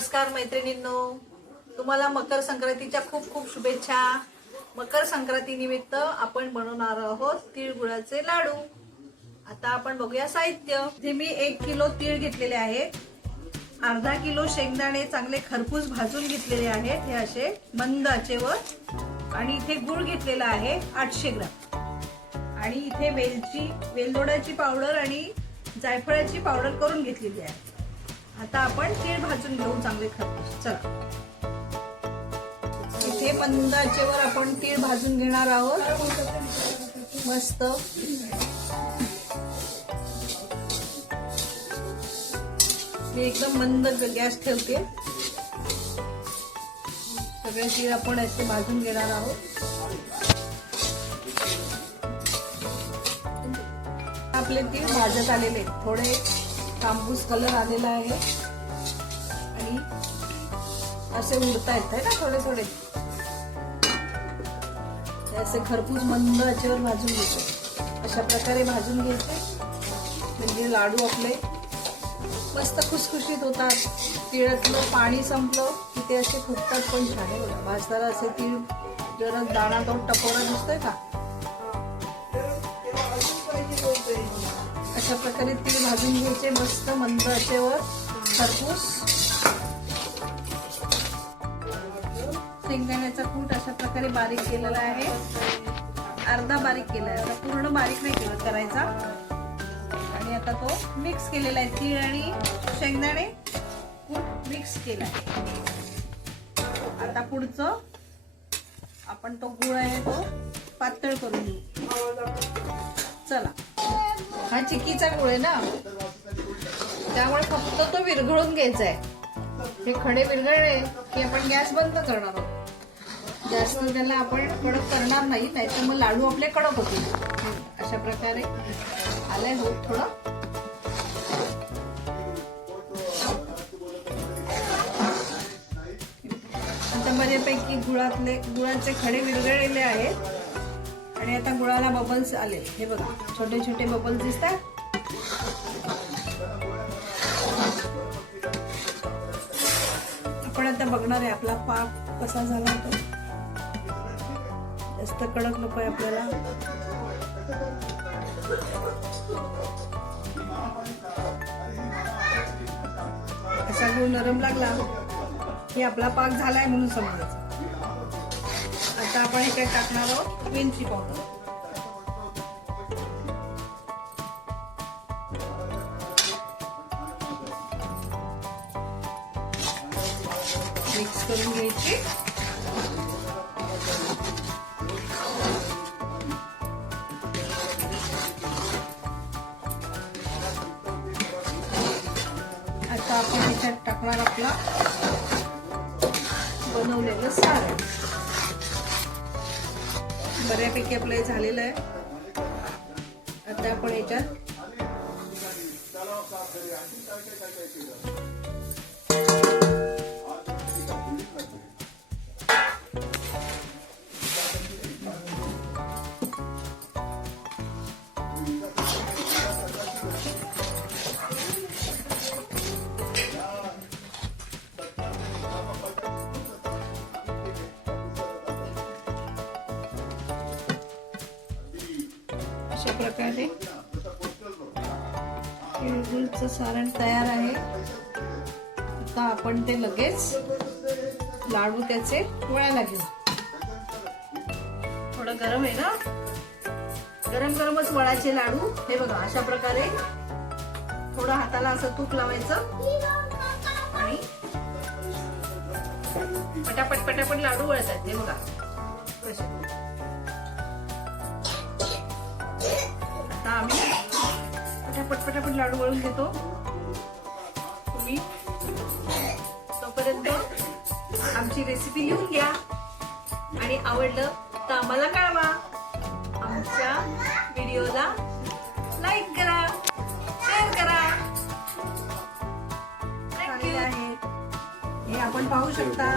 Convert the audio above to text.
नमस्कार मैत्रिणींनो, तुम्हाला मकर संक्रांतीच्या खूप खूप शुभेच्छा। मकर संक्रांती निमित्त आपण बनवणार आहोत तिळगुळाचे लाडू। आता आपण बघूया साहित्य। जे मी 1 किलो तीळ घेतलेले आहेत, अर्धा किलो शेंगदाणे चांगले खरपूस भाजून घेतलेले आहेत हे असे मंद आचेवर, आणि इथे गुळ घेतलेला आहे 800 ग्रॅम, आणि इथे वेलदोड्याची पावडर आणि जायफळाची पावडर करून घेतलेली आहे। आता आपण तीळ भाजून घेऊ चांगले खरपूस। चला, इथे मंद आचेवर आपण तीळ भाजून घेणार आहोत मस्त। मी एकदम मंद गॅस ठेवते। सगळे तीळ आपण असे भाजून घेणार आहोत। आपले तीळ भाजत आलेले, थोडे तांबूस कलर आलेला आहे आणि असे उडता येत आहे ना थोडे थोडे, असे खरपूस मंद आचेवर भाजून घ्यायचे। अशा प्रकारे भाजून घ्यायचे म्हणजे लाडू आपले मस्त खुसखुशीत होतात। तिळातलं पाणी संपलं की ते असे फुगतात पण छान आहे बघा। भाजताना असे तीळ जरा दाणा तो टपोरा दिसतोय का, अशा प्रकारे तीळ भाजून घ्यायचे मस्त मंद आचेवर खरपूस। शेंगदाण्याचा कूट अशा प्रकारे बारीक केलेला आहे, अर्धा बारीक केला आहे, पूर्ण बारीक नाही करायचा। आणि आता तो मिक्स केलेला आहे, तीळ आणि शेंगदाणे कूट मिक्स केला आहे। आता पुढचं आपण तो गुळ आहे तो पातळ करून घेऊ। चला, हा चिक्कीचा गुळ आहे ना, त्यामुळे फक्त तो विरघळून घ्यायचा आहे। हे खडे विरघळले की आपण गॅस बंद करणार आहोत। जास्त त्याला आपण कडक करणार नाही, नाहीतर मग लाडू आपले कडक होतील। अशा प्रकारे आलंय होत थोडं। आता बऱ्यापैकी गुळाचे खडे विरघळलेले आहेत आणि आता गुळाला बबल्स आले, हे बघा छोटे छोटे बबल्स दिसतात। आपण आता बघणार आहे आपला पाक कसा झाला तो। जास्त कडक नको आहे आपल्याला। असा गुळ नरम लागला की आपला पाक झालाय म्हणून समजायचं। आता आपण हे काय टाकणार आहोत, वेलची पावडर। मिक्स करून घ्यायची। आता आपण ह्याच्यात टाकणार आपला बनवलेलं सारण। बऱ्यापैकी आपलं हे झालेलं आहे। आता आपण याच्यात अशा प्रकारे तिळगुळचं सारण तयार आहे। आता आपण ते लगेच लाडू त्याचे वळायला घेऊ। थोडं गरम आहे ना, गरम गरमच वळायचे लाडू। हे बघा अशा प्रकारे थोडं हाताला असं तूप लावायचं आणि पटापट पटापट लाडू वळतात। हे बघा कसे। आता आम्ही पटापट पटापट लाडू वळून घेतो। तुम्ही तोपर्यंत आमची रेसिपी लिहून घ्या आणि आवडलं तर आम्हाला कळवा। आमच्या व्हिडिओला लाईक करा, शेअर करा। हे आपण पाहू शकता।